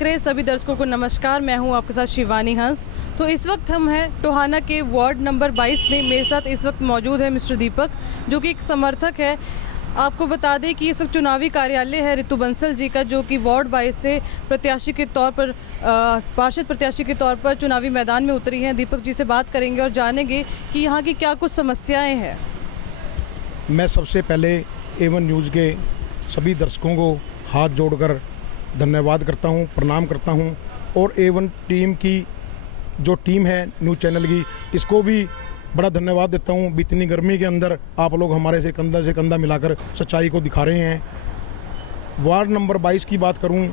देख रहे सभी दर्शकों को नमस्कार। मैं हूं आपके साथ शिवानी हंस। तो इस वक्त हम हैं टोहाना के वार्ड नंबर 22 में। मेरे साथ इस वक्त मौजूद है मिस्टर दीपक, जो कि एक समर्थक है। आपको बता दें कि इस वक्त चुनावी कार्यालय है रितु बंसल जी का, जो कि वार्ड 22 से प्रत्याशी के तौर पर पार्षद प्रत्याशी के तौर पर चुनावी मैदान में उतरी हैं। दीपक जी से बात करेंगे और जानेंगे कि यहाँ की क्या कुछ समस्याएँ हैं। मैं सबसे पहले A1 न्यूज़ के सभी दर्शकों को हाथ जोड़कर धन्यवाद करता हूं, प्रणाम करता हूं। और A1 टीम की जो टीम है न्यूज़ चैनल की, इसको भी बड़ा धन्यवाद देता हूं। इतनी गर्मी के अंदर आप लोग हमारे से कंधा मिलाकर सच्चाई को दिखा रहे हैं। वार्ड नंबर 22 की बात करूं,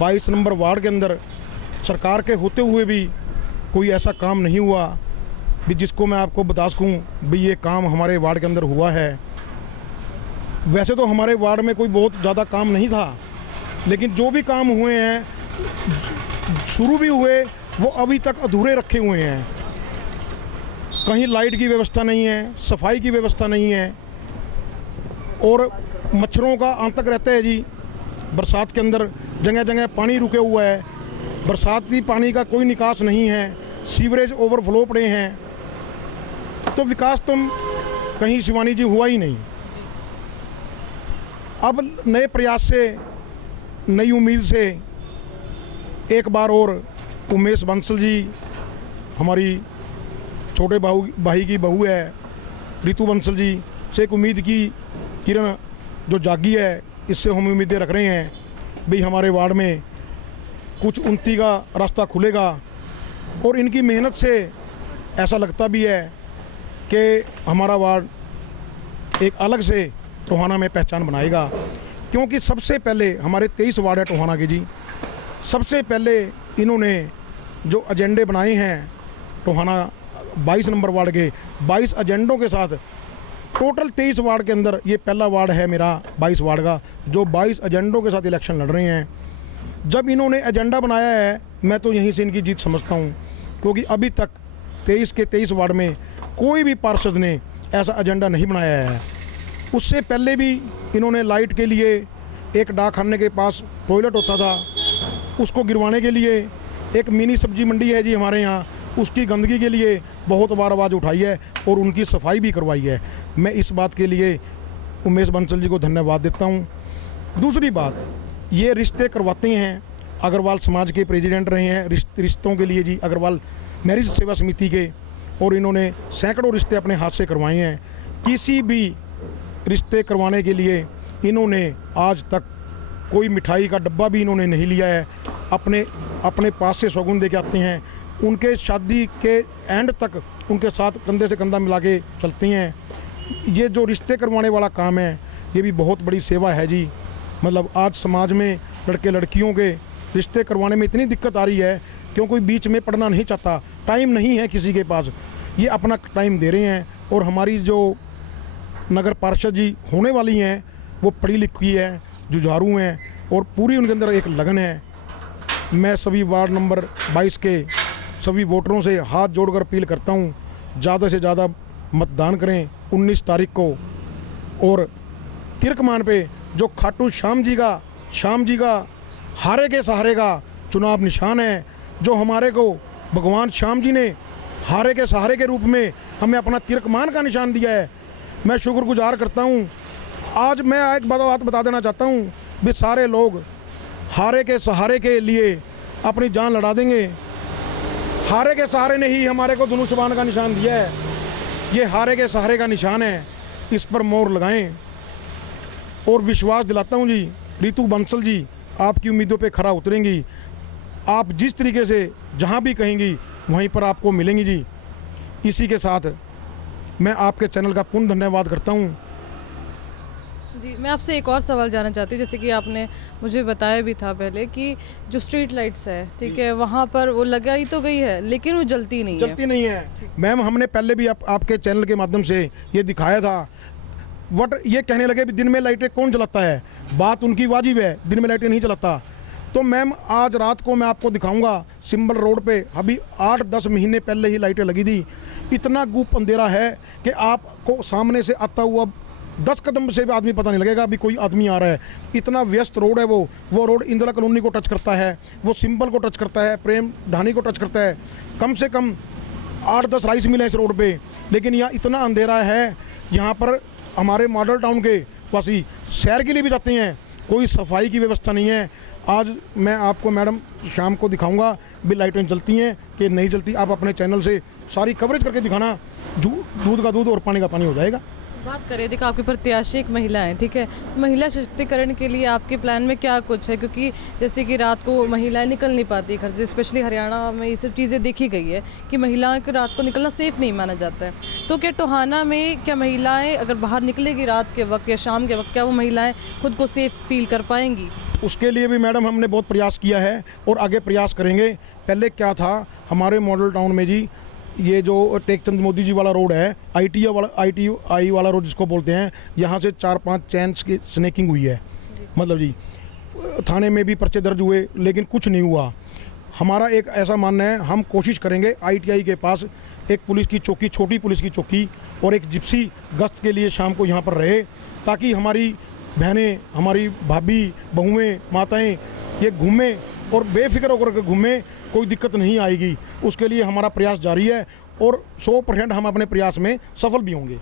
22 नंबर वार्ड के अंदर सरकार के होते हुए भी कोई ऐसा काम नहीं हुआ भी जिसको मैं आपको बता सकूँ भी ये काम हमारे वार्ड के अंदर हुआ है। वैसे तो हमारे वार्ड में कोई बहुत ज़्यादा काम नहीं था, लेकिन जो भी काम हुए हैं, शुरू भी हुए, वो अभी तक अधूरे रखे हुए हैं। कहीं लाइट की व्यवस्था नहीं है, सफाई की व्यवस्था नहीं है, और मच्छरों का आतंक रहता है जी। बरसात के अंदर जगह जगह पानी रुके हुआ है, बरसाती पानी का कोई निकास नहीं है, सीवरेज ओवरफ्लो पड़े हैं। तो विकास तो कहीं शिवानी जी हुआ ही नहीं। अब नए प्रयास से, नई उम्मीद से एक बार और उमेश बंसल जी, हमारी छोटे भाई की बहू है रितु बंसल जी, से एक उम्मीद की किरण जो जागी है, इससे हम उम्मीदें रख रहे हैं भाई हमारे वार्ड में कुछ उन्नति का रास्ता खुलेगा। और इनकी मेहनत से ऐसा लगता भी है कि हमारा वार्ड एक अलग से टोहाना में पहचान बनाएगा। क्योंकि सबसे पहले हमारे 23 वार्ड है टोहाना के जी, सबसे पहले इन्होंने जो एजेंडे बनाए हैं टोहाना 22 नंबर वार्ड के 22 एजेंडों के साथ, टोटल 23 वार्ड के अंदर ये पहला वार्ड है मेरा 22 वार्ड का, जो 22 एजेंडों के साथ इलेक्शन लड़ रहे हैं। जब इन्होंने एजेंडा बनाया है, मैं तो यहीं से इनकी जीत समझता हूँ, क्योंकि अभी तक 23 के 23 वार्ड में कोई भी पार्षद ने ऐसा एजेंडा नहीं बनाया है। उससे पहले भी इन्होंने लाइट के लिए, एक डाकखाने के पास टॉयलेट होता था, उसको गिरवाने के लिए, एक मिनी सब्जी मंडी है जी हमारे यहाँ, उसकी गंदगी के लिए बहुत बार आवाज़ उठाई है और उनकी सफाई भी करवाई है। मैं इस बात के लिए उमेश बंसल जी को धन्यवाद देता हूँ। दूसरी बात, ये रिश्ते करवाते हैं, अग्रवाल समाज के प्रेसिडेंट रहे हैं रिश्तों के लिए जी, अग्रवाल मैरिज सेवा समिति के, और इन्होंने सैकड़ों रिश्ते अपने हाथ से करवाए हैं। किसी भी रिश्ते करवाने के लिए इन्होंने आज तक कोई मिठाई का डब्बा भी इन्होंने नहीं लिया है। अपने पास से सौगुन दे के आते हैं, उनके शादी के एंड तक उनके साथ कंधे से कंधा मिला के चलते हैं। ये जो रिश्ते करवाने वाला काम है, ये भी बहुत बड़ी सेवा है जी। मतलब आज समाज में लड़के लड़कियों के रिश्ते करवाने में इतनी दिक्कत आ रही है, क्यों कोई बीच में पढ़ना नहीं चाहता, टाइम नहीं है किसी के पास, ये अपना टाइम दे रहे हैं। और हमारी जो नगर पार्षद जी होने वाली हैं, वो पढ़ी लिखी है, जुझारू हैं, और पूरी उनके अंदर एक लगन है। मैं सभी वार्ड नंबर 22 के सभी वोटरों से हाथ जोड़कर अपील करता हूँ, ज़्यादा से ज़्यादा मतदान करें 19 तारीख को। और तिरकमान पे जो खाटू श्याम जी का हारे के सहारे का चुनाव निशान है, जो हमारे को भगवान श्याम जी ने हारे के सहारे के रूप में हमें अपना तिरकमान का निशान दिया है, मैं शुक्रगुजार करता हूँ। आज मैं एक बात बता देना चाहता हूँ भी सारे लोग हारे के सहारे के लिए अपनी जान लड़ा देंगे। हारे के सहारे ने ही हमारे को धनुष्यबाण का निशान दिया है, ये हारे के सहारे का निशान है, इस पर मोहर लगाएं। और विश्वास दिलाता हूँ जी, रितु बंसल जी आपकी उम्मीदों पे खरा उतरेंगी। आप जिस तरीके से जहाँ भी कहेंगी वहीं पर आपको मिलेंगी जी। इसी के साथ मैं आपके चैनल का पूर्ण धन्यवाद करता हूँ जी। मैं आपसे एक और सवाल जानना चाहती हूँ, जैसे कि आपने मुझे बताया भी था पहले कि जो स्ट्रीट लाइट्स है, ठीक है, वहाँ पर वो लगाई तो गई है लेकिन वो जलती नहीं है। मैम, हमने पहले भी आपके चैनल के माध्यम से ये दिखाया था। बट ये कहने लगे भी दिन में लाइटें कौन जलाता है, बात उनकी वाजिब है, दिन में लाइटें नहीं जलाता। तो मैम आज रात को मैं आपको दिखाऊंगा, सिंबल रोड पे अभी 8-10 महीने पहले ही लाइटें लगी थी। इतना गुप अंधेरा है कि आपको सामने से आता हुआ 10 कदम से भी आदमी पता नहीं लगेगा अभी कोई आदमी आ रहा है। इतना व्यस्त रोड है वो रोड इंदिरा कॉलोनी को टच करता है, वो सिंबल को टच करता है, प्रेम ढाणी को टच करता है। कम से कम 8-10 राइस मिल है इस रोड पे, लेकिन यहाँ इतना अंधेरा है। यहाँ पर हमारे मॉडल टाउन के वासी सैर के लिए भी जाते हैं, कोई सफाई की व्यवस्था नहीं है। आज मैं आपको मैडम शाम को दिखाऊंगा भी लाइटें जलती हैं कि नहीं जलती। आप अपने चैनल से सारी कवरेज करके दिखाना, दूध का दूध और पानी का पानी हो जाएगा। बात करें, देखो आपकी प्रत्याशी एक महिला है, ठीक है। महिला सशक्तिकरण के लिए आपके प्लान में क्या कुछ है? क्योंकि जैसे कि रात को महिलाएं निकल नहीं पाती घर से, स्पेशली हरियाणा में ये सब चीज़ें देखी गई है कि महिलाओं को रात को निकलना सेफ नहीं माना जाता है। तो क्या टोहाना में क्या महिलाएं अगर बाहर निकलेगी रात के वक्त या शाम के वक्त, क्या वो महिलाएं खुद को सेफ फील कर पाएंगी? उसके लिए भी मैडम हमने बहुत प्रयास किया है और आगे प्रयास करेंगे। पहले क्या था हमारे मॉडल टाउन में जी, ये जो टेकचंद मोदी जी वाला रोड है, ITI वाला रोड जिसको बोलते हैं, यहाँ से 4-5 चैन्स की स्नैकिंग हुई है। मतलब जी थाने में भी पर्चे दर्ज हुए लेकिन कुछ नहीं हुआ। हमारा एक ऐसा मानना है, हम कोशिश करेंगे ITI के पास एक पुलिस की चौकी, छोटी पुलिस की चौकी और एक जिप्सी गश्त के लिए शाम को यहाँ पर रहे, ताकि हमारी बहनें, हमारी भाभी, बहुएँ, माताएँ ये घूमें और बेफिक्र होकर के घूमें, कोई दिक्कत नहीं आएगी। उसके लिए हमारा प्रयास जारी है और 100% हम अपने प्रयास में सफल भी होंगे।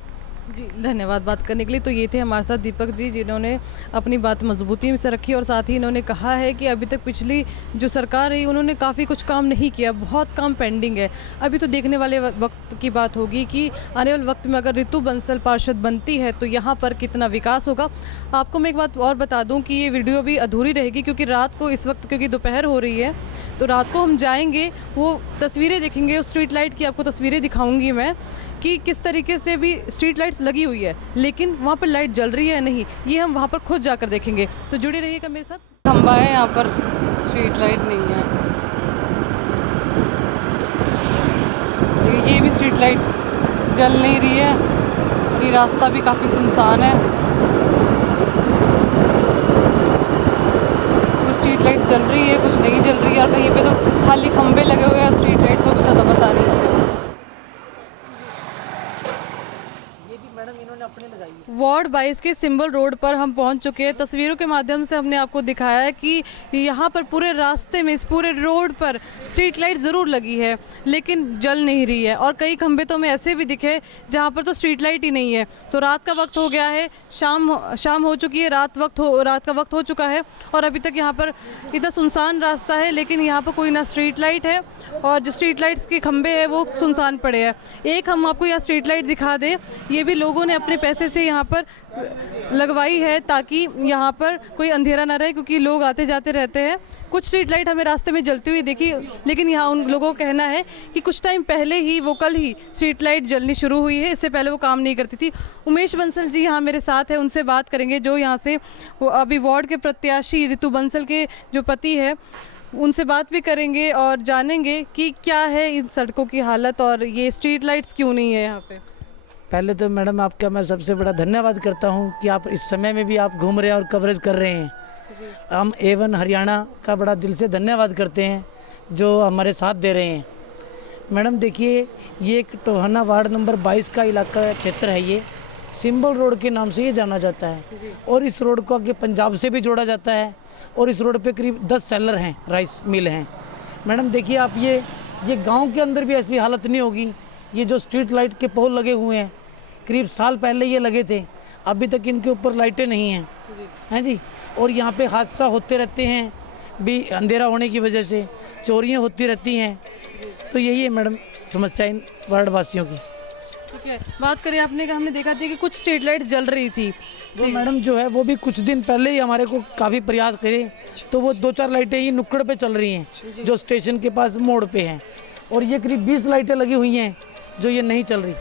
जी धन्यवाद बात करने के लिए। तो ये थे हमारे साथ दीपक जी, जिन्होंने अपनी बात मजबूती से रखी और साथ ही इन्होंने कहा है कि अभी तक पिछली जो सरकार रही उन्होंने काफ़ी कुछ काम नहीं किया, बहुत काम पेंडिंग है। अभी तो देखने वाले वक्त की बात होगी कि आने वाले वक्त में अगर रितु बंसल पार्षद बनती है तो यहाँ पर कितना विकास होगा। आपको मैं एक बात और बता दूँ कि ये वीडियो भी अधूरी रहेगी, क्योंकि रात को इस वक्त, क्योंकि दोपहर हो रही है, तो रात को हम जाएंगे, वो तस्वीरें देखेंगे, उस स्ट्रीट लाइट की आपको तस्वीरें दिखाऊंगी मैं कि किस तरीके से भी स्ट्रीट लाइट्स लगी हुई है, लेकिन वहाँ पर लाइट जल रही है या नहीं, ये हम वहाँ पर खुद जाकर देखेंगे। तो जुड़े रहिएगा मेरे साथ। खंबा है, यहाँ पर स्ट्रीट लाइट नहीं है। ये भी स्ट्रीट लाइट्स जल नहीं रही है और ये रास्ता भी काफ़ी सुनसान है। कुछ स्ट्रीट लाइट जल रही है, कुछ नहीं जल रही है, और कहीं पे तो खाली खंबे लगे हुए हैं स्ट्रीट लाइट्स का, कुछ ज़्यादा पता नहीं है। वार्ड 22 के सिंबल रोड पर हम पहुंच चुके हैं। तस्वीरों के माध्यम से हमने आपको दिखाया है कि यहाँ पर पूरे रास्ते में, इस पूरे रोड पर स्ट्रीट लाइट ज़रूर लगी है लेकिन जल नहीं रही है, और कई खंभे तो हमें ऐसे भी दिखे जहाँ पर तो स्ट्रीट लाइट ही नहीं है। तो रात का वक्त हो गया है, शाम हो चुकी है, रात का वक्त हो चुका है और अभी तक यहाँ पर इतना सुनसान रास्ता है, लेकिन यहाँ पर कोई ना स्ट्रीट लाइट है और जो स्ट्रीट लाइट्स के खंभे हैं वो सुनसान पड़े हैं। एक हम आपको यहाँ स्ट्रीट लाइट दिखा दें, ये भी लोगों ने अपने पैसे से यहाँ पर लगवाई है ताकि यहाँ पर कोई अंधेरा ना रहे, क्योंकि लोग आते जाते रहते हैं। कुछ स्ट्रीट लाइट हमें रास्ते में जलती हुई देखी, लेकिन यहाँ उन लोगों का कहना है कि कुछ टाइम पहले ही, वो कल ही स्ट्रीट लाइट जलनी शुरू हुई है, इससे पहले वो काम नहीं करती थी। उमेश बंसल जी यहाँ मेरे साथ है, उनसे बात करेंगे, जो यहाँ से अभी वार्ड के प्रत्याशी रितु बंसल के जो पति है, उनसे बात भी करेंगे और जानेंगे कि क्या है इन सड़कों की हालत और ये स्ट्रीट लाइट्स क्यों नहीं है यहाँ पे। पहले तो मैडम आपका मैं सबसे बड़ा धन्यवाद करता हूँ कि आप इस समय में भी आप घूम रहे हैं और कवरेज कर रहे हैं। हम A1 हरियाणा का बड़ा दिल से धन्यवाद करते हैं जो हमारे साथ दे रहे हैं। मैडम देखिए, ये एक टोहाना वार्ड नंबर 22 का इलाका क्षेत्र है, ये सिंबल रोड के नाम से ये जाना जाता है और इस रोड को आगे पंजाब से भी जोड़ा जाता है और इस रोड पे करीब 10 सेलर हैं, राइस मिल हैं। मैडम देखिए आप, ये गांव के अंदर भी ऐसी हालत नहीं होगी। ये जो स्ट्रीट लाइट के पोल लगे हुए हैं, करीब साल पहले ये लगे थे, अभी तक इनके ऊपर लाइटें नहीं हैं, हैं जी। और यहाँ पे हादसा होते रहते हैं भी, अंधेरा होने की वजह से चोरियाँ होती रहती हैं। तो यही है मैडम समस्या इन वार्ड वासियों की। ठीक है, बात करें, आपने कहा, हमने देखा था कि कुछ स्ट्रीट लाइट जल रही थी, तो मैडम जो है वो भी कुछ दिन पहले ही हमारे को काफ़ी प्रयास करे, तो वो 2-4 लाइटें ही नुक्कड़ पे चल रही हैं जो स्टेशन के पास मोड़ पे हैं, और ये करीब 20 लाइटें लगी हुई हैं जो ये नहीं चल रही।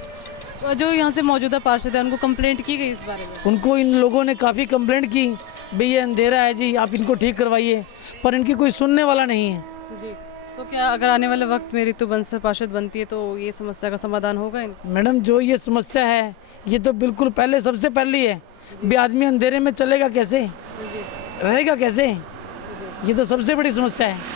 तो जो यहाँ से मौजूदा पार्षद है उनको कंप्लेंट की गई इस बारे में? उनको इन लोगों ने काफ़ी कंप्लेंट की, भाई ये अंधेरा है जी, आप इनको ठीक करवाइए, पर इनकी कोई सुनने वाला नहीं है जी। तो क्या अगर आने वाले वक्त में रितु बंसल पार्षद बनती है तो ये समस्या का समाधान होगा इनका? मैडम जो ये समस्या है ये तो बिल्कुल पहले, सबसे पहली है भी, आदमी अंधेरे में चलेगा कैसे, रहेगा कैसे, ये तो सबसे बड़ी समस्या है।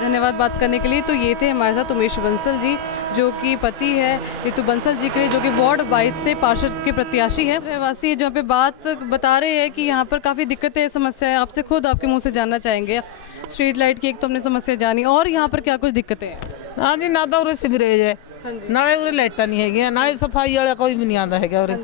धन्यवाद बात करने के लिए। तो ये थे हमारे साथ उमेश बंसल जी, जो कि पति है ऋतु बंसल जी के लिए, जो कि वार्ड 22 से पार्षद के प्रत्याशी है। रहवासी जहाँ पे बात बता रहे हैं कि यहाँ पर काफ़ी दिक्कतें समस्या है, आपसे खुद आपके मुंह से जानना चाहेंगे। स्ट्रीट लाइट की एक तो हमने समस्या जानी, और यहाँ पर क्या कुछ दिक्कतें हैं? हाँ जी, ना तो उरे सीवरेज है, नाले उरे लाइटा नहीं है, ना ही सफाई वाला कोई भी नहीं आता है उरे।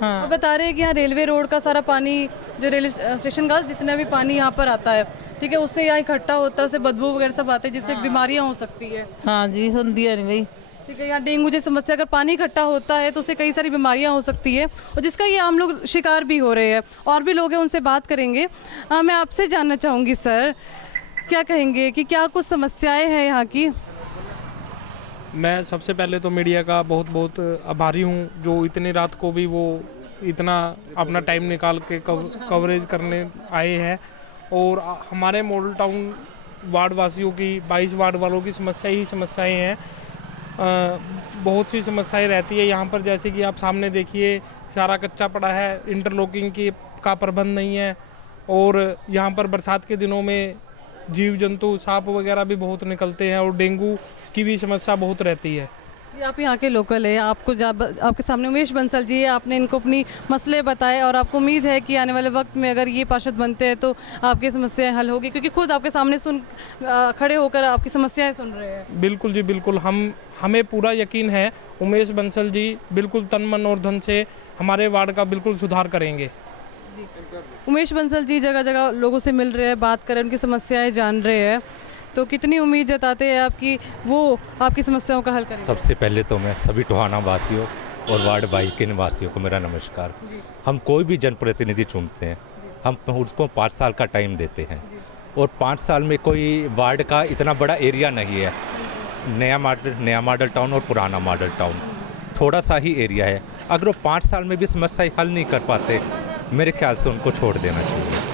हाँ, और बता रहे हैं कि यहाँ रेलवे रोड का सारा पानी, जो रेलवे स्टेशन का जितना भी पानी यहाँ पर आता है, ठीक है, उससे यहाँ इकट्ठा होता है, उससे बदबू वगैरह सब आते हैं, जिससे बीमारियाँ हो सकती है। हाँ जी, होती है नहीं भाई। ठीक है, यहाँ डेंगू जैसी समस्या, अगर पानी इकट्ठा होता है तो उससे कई सारी बीमारियाँ हो सकती है, और जिसका ये आम लोग शिकार भी हो रहे हैं। और भी लोग हैं, उनसे बात करेंगे। मैं आपसे जानना चाहूँगी सर, क्या कहेंगे कि क्या कुछ समस्याएं हैं यहाँ की? मैं सबसे पहले तो मीडिया का बहुत बहुत आभारी हूँ, जो इतनी रात को भी वो इतना अपना टाइम निकाल के कवरेज करने आए हैं। और हमारे मॉडल टाउन वार्ड वासियों की, 22 वार्ड वालों की समस्या ही समस्याएं हैं। बहुत सी समस्याएं रहती है यहाँ पर, जैसे कि आप सामने देखिए, सारा कच्चा पड़ा है, इंटरलॉकिंग का प्रबंध नहीं है, और यहाँ पर बरसात के दिनों में जीव जंतु, सांप वगैरह भी बहुत निकलते हैं, और डेंगू की भी समस्या बहुत रहती है। ये आप यहाँ के लोकल है, आपको आपके सामने उमेश बंसल जी है, आपने इनको अपनी मसले बताए, और आपको उम्मीद है कि आने वाले वक्त में अगर ये पार्षद बनते हैं तो आपकी समस्याएं हल होगी, क्योंकि खुद आपके सामने खड़े होकर आपकी समस्याएं सुन रहे हैं। बिल्कुल जी, बिल्कुल। हमें पूरा यकीन है उमेश बंसल जी बिल्कुल तन मन और धन से हमारे वार्ड का बिल्कुल सुधार करेंगे। उमेश बंसल जी जगह जगह लोगों से मिल रहे हैं, बात कर रहे हैं, उनकी समस्याएं जान रहे हैं, तो कितनी उम्मीद जताते हैं आपकी वो आपकी समस्याओं का हल करेंगे? सबसे पहले तो मैं सभी टोहाना वासियों और वार्ड 22 के निवासियों को मेरा नमस्कार। हम कोई भी जनप्रतिनिधि चुनते हैं, हम उसको 5 साल का टाइम देते हैं, और 5 साल में कोई वार्ड का इतना बड़ा एरिया नहीं है। नया मॉडल टाउन और पुराना मॉडल टाउन थोड़ा सा ही एरिया है। अगर वो 5 साल में भी समस्या हल नहीं कर पाते, मेरे ख्याल से उनको छोड़ देना चाहिए।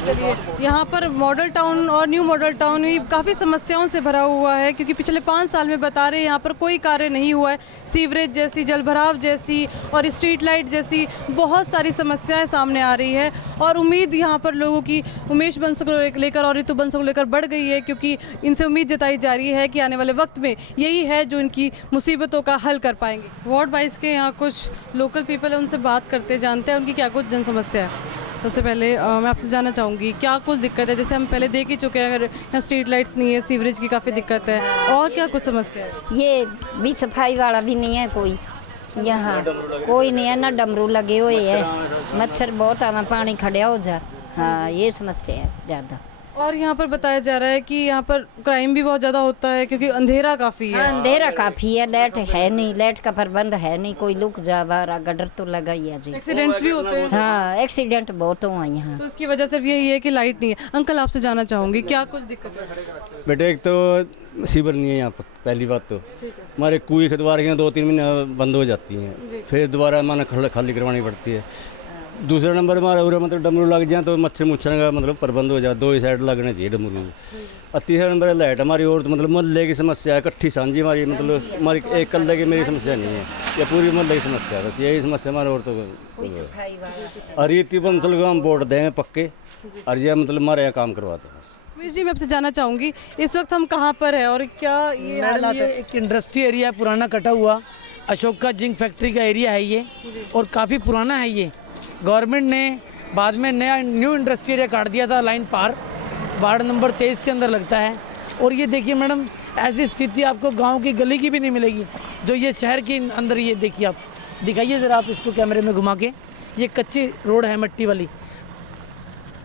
चलिए, यहाँ पर मॉडल टाउन और न्यू मॉडल टाउन भी काफ़ी समस्याओं से भरा हुआ है, क्योंकि पिछले 5 साल में बता रहे हैं यहाँ पर कोई कार्य नहीं हुआ है। सीवरेज जैसी, जलभराव जैसी और स्ट्रीट लाइट जैसी बहुत सारी समस्याएं सामने आ रही है, और उम्मीद यहाँ पर लोगों की उमेश बंसल को लेकर और ऋतु बंसल को लेकर बढ़ गई है, क्योंकि इनसे उम्मीद जताई जा रही है कि आने वाले वक्त में यही है जो इनकी मुसीबतों का हल कर पाएंगे। वार्ड 22 के यहाँ कुछ लोकल पीपल है, उनसे बात करते, जानते हैं उनकी क्या कुछ जन समस्या है। सबसे पहले मैं आपसे जानना चाहूँगी, क्या कुछ दिक्कत है? जैसे हम पहले देख ही चुके हैं, अगर यहाँ स्ट्रीट लाइट्स नहीं है, सीवरेज की काफ़ी दिक्कत है, और क्या कुछ समस्या है? ये भी सफाई वाला भी नहीं है कोई, यहाँ कोई नहीं है, ना डमरू लगे हुए है, मच्छर बहुत आना, पानी खड़ा हो जा। हाँ, ये समस्या है ज़्यादा। और यहाँ पर बताया जा रहा है कि यहाँ पर क्राइम भी बहुत ज़्यादा होता है, क्योंकि अंधेरा काफ़ी है। हाँ, अंधेरा काफ़ी है, लाइट है नहीं, लाइट का प्रबंध है नहीं, कोई लुक जा रहा, गडर तो लगा ही है जी। एक्सीडेंट्स भी होते हैं। हाँ, एक्सीडेंट बहुत हुआ यहाँ। तो इसकी वजह सिर्फ यही है कि लाइट नहीं है। अंकल, आपसे जानना चाहूँगी, क्या कुछ दिक्कत है? बेटे, एक तो सीवर नहीं है यहाँ पर, पहली बात तो हमारे कुएं दोबारा यहाँ 2-3 महीने बंद हो जाती हैं, फिर दोबारा हमारा खाली करवानी पड़ती है। दूसरा नंबर हमारा उरे मतलब डमरू लग जाए तो मच्छर मुच्छर का मतलब प्रबंध हो जाए, 2 ही साइड लगने चाहिए डमरू। और तीसरा नंबर लाइट हमारी, और तो मतलब मोहल्ले की समस्या है, इकट्ठी सांझी हमारी, मतलब हमारी एक कल्ले की मेरी समस्या नहीं है, या पूरी मोहल्ले की समस्या है, बस यही समस्या हमारे। और तो रीति बंसल को हम वोट दें पक्के, और यह मतलब हमारे यहाँ काम करवाते हैं बस। उमेश जी, मैं आपसे जानना चाहूँगी, इस वक्त हम कहाँ पर है और क्या ये हालात ये है? एक इंडस्ट्री एरिया है, पुराना कटा हुआ अशोक का जिंक फैक्ट्री का एरिया है ये, और काफ़ी पुराना है ये। गवर्नमेंट ने बाद में न्यू इंडस्ट्री एरिया काट दिया था, लाइन पार वार्ड नंबर 23 के अंदर लगता है। और ये देखिए मैडम, ऐसी स्थिति आपको गांव की गली की भी नहीं मिलेगी, जो ये शहर के अंदर। ये देखिए, आप दिखाइए ज़रा, आप इसको कैमरे में घुमा के। ये कच्ची रोड है, मिट्टी वाली।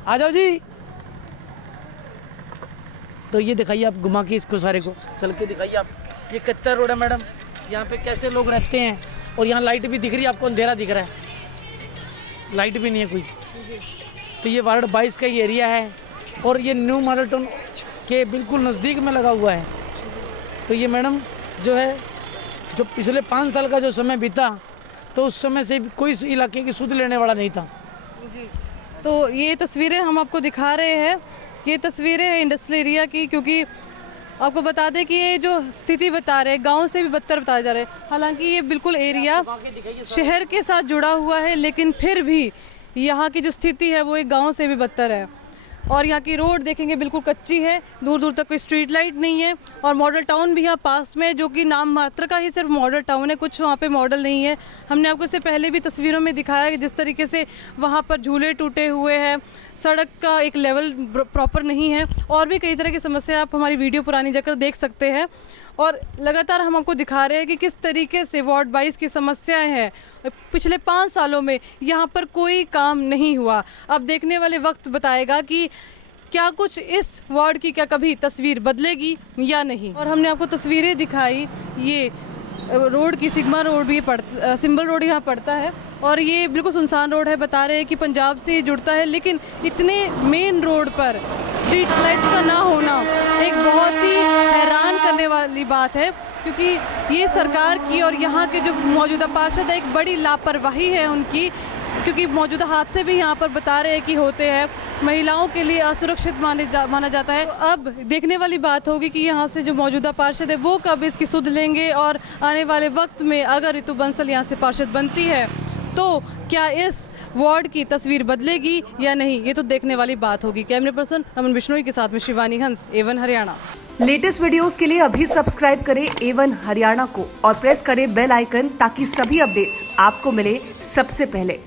आ जाओ जी। तो ये दिखाइए आप, घुमा के इसको सारे को चल के दिखाइए आप। ये कच्चा रोड है मैडम, यहाँ पे कैसे लोग रहते हैं, और यहाँ लाइट भी दिख रही है आपको, अंधेरा दिख रहा है, लाइट भी नहीं है कोई। तो ये वार्ड 22 का ये एरिया है, और ये न्यू मॉडल टाउन के बिल्कुल नज़दीक में लगा हुआ है। तो ये मैडम जो है, जो पिछले 5 साल का जो समय बीता, तो उस समय से कोई इस इलाके की सुध लेने वाला नहीं था। तो ये तस्वीरें हम आपको दिखा रहे हैं, ये तस्वीरें हैं इंडस्ट्रियल एरिया की, क्योंकि आपको बता दें कि ये जो स्थिति बता रहे हैं, गांव से भी बदतर बताए जा रहे हैं। हालांकि ये बिल्कुल एरिया शहर के साथ जुड़ा हुआ है, लेकिन फिर भी यहाँ की जो स्थिति है वो एक गांव से भी बदतर है। और यहाँ की रोड देखेंगे बिल्कुल कच्ची है, दूर दूर तक कोई स्ट्रीट लाइट नहीं है। और मॉडल टाउन भी यहाँ पास में, जो कि नाम मात्र का ही सिर्फ मॉडल टाउन है, कुछ वहाँ पे मॉडल नहीं है। हमने आपको इससे पहले भी तस्वीरों में दिखाया कि जिस तरीके से वहाँ पर झूले टूटे हुए हैं, सड़क का एक लेवल प्रॉपर नहीं है, और भी कई तरह की समस्या आप हमारी वीडियो पुरानी जाकर देख सकते हैं। और लगातार हम आपको दिखा रहे हैं कि किस तरीके से वार्ड 22 की समस्याएं हैं। पिछले 5 सालों में यहाँ पर कोई काम नहीं हुआ। अब देखने वाले वक्त बताएगा कि क्या कुछ इस वार्ड की क्या कभी तस्वीर बदलेगी या नहीं। और हमने आपको तस्वीरें दिखाई, ये रोड की सिग्मा रोड भी सिंबल रोड यहाँ पड़ता है, और ये बिल्कुल सुनसान रोड है। बता रहे हैं कि पंजाब से जुड़ता है, लेकिन इतने मेन रोड पर स्ट्रीट लाइट का ना होना एक बहुत ही हैरान करने वाली बात है, क्योंकि ये सरकार की और यहाँ के जो मौजूदा पार्षद है, एक बड़ी लापरवाही है उनकी। क्योंकि मौजूदा हादसे भी यहाँ पर बता रहे हैं कि होते हैं, महिलाओं के लिए असुरक्षित माना जाता है। तो अब देखने वाली बात होगी कि यहाँ से जो मौजूदा पार्षद है वो कब इसकी सुध लेंगे, और आने वाले वक्त में अगर रितु बंसल यहाँ से पार्षद बनती है तो क्या इस वार्ड की तस्वीर बदलेगी या नहीं, ये तो देखने वाली बात होगी। कैमरे पर्सन रमन बिश्नोई के साथ में शिवानी हंस, A1 हरियाणा। लेटेस्ट वीडियोस के लिए अभी सब्सक्राइब करें A1 हरियाणा को और प्रेस करें बेल आइकन, ताकि सभी अपडेट्स आपको मिले सबसे पहले।